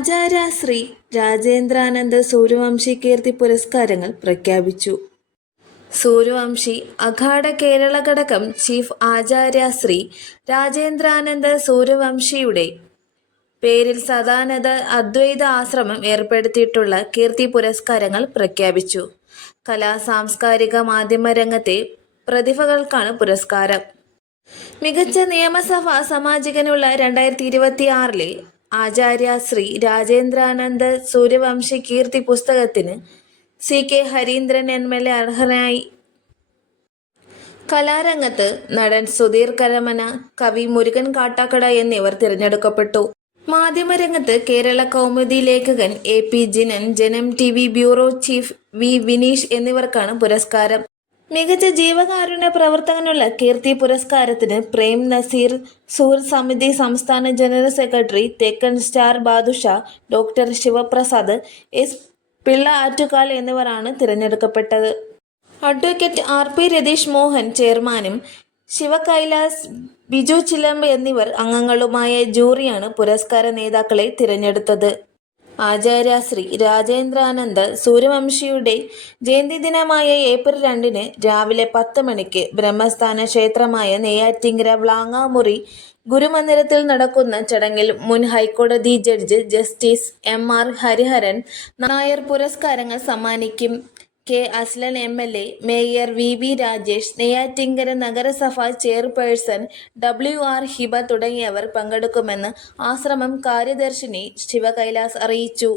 ആചാര്യ ശ്രീ രാജേന്ദ്രാനന്ദ സൂര്യവംശി കീർത്തി പുരസ്കാരങ്ങൾ പ്രഖ്യാപിച്ചു. സൂര്യവംശി അഖാഡ കേരള ഘടകം ചീഫ് ആചാര്യ ശ്രീ രാജേന്ദ്രാനന്ദ സൂര്യവംശിയുടെ പേരിൽ സദാനന്ദ അദ്വൈത ആശ്രമം ഏർപ്പെടുത്തിയിട്ടുള്ള കീർത്തി പുരസ്കാരങ്ങൾ പ്രഖ്യാപിച്ചു. കലാ സാംസ്കാരിക മാധ്യമ രംഗത്തെ പ്രതിഭകൾക്കാണ് പുരസ്കാരം. മികച്ച നിയമസഭാ സാമാജികനുള്ള 2026 ആചാര്യ ശ്രീ രാജേന്ദ്രാനന്ദ സൂര്യവംശി കീർത്തി പുസ്തകത്തിന് CK ഹരീന്ദ്രൻ MLA അർഹനായി. കലാരംഗത്ത് നടൻ സുധീർ കരമന, കവി മുരുകൻ കാട്ടാക്കട എന്നിവർ തിരഞ്ഞെടുക്കപ്പെട്ടു. മാധ്യമരംഗത്ത് കേരള കൗമുദി ലേഖകൻ AP ജിനൻ, ജനം TV bureau chief V Vineesh എന്നിവർക്കാണ് പുരസ്കാരം. മികച്ച ജീവകാരുണ്യ പ്രവർത്തകനുള്ള കീർത്തി പുരസ്കാരത്തിന് പ്രേം നസീർ, സൂർ സമിതി സംസ്ഥാന ജനറൽ സെക്രട്ടറി തെക്കൻ star Badusha, doctor Shivaprasad, S Pillai Attukal എന്നിവരാണ് തിരഞ്ഞെടുക്കപ്പെട്ടത്. അഡ്വക്കേറ്റ് RP രതീഷ് മോഹൻ ചെയർമാനും ശിവകൈലാസ്, ബിജു ചിലമ്പ് എന്നിവർ അംഗങ്ങളുമായ ജൂറിയാണ് പുരസ്കാര നേതാക്കളെ തിരഞ്ഞെടുത്തത്. ആചാര്യ ശ്രീ രാജേന്ദ്രാനന്ദ സൂര്യവംശിയുടെ ജയന്തി ദിനമായ ഏപ്രിൽ 2 രാവിലെ 10 മണിക്ക് ബ്രഹ്മസ്ഥാന ക്ഷേത്രമായ നെയ്യാറ്റിങ്കര വ്ളാങ്ങാമുറി ഗുരുമന്ദിരത്തിൽ നടക്കുന്ന ചടങ്ങിൽ മുൻ ഹൈക്കോടതി judge justice MR Hariharan Nair പുരസ്കാരങ്ങൾ സമ്മാനിക്കും. K അസ്ലൻ MLA, mayor VV Rajesh, Neyyattinkara നഗരസഭ ചെയർപേഴ്സൺ WR ഹിബ തുടങ്ങിയവർ പങ്കെടുക്കുമെന്ന് ആശ്രമം കാര്യദർശിനി ശിവകൈലാസ് അറിയിച്ചു.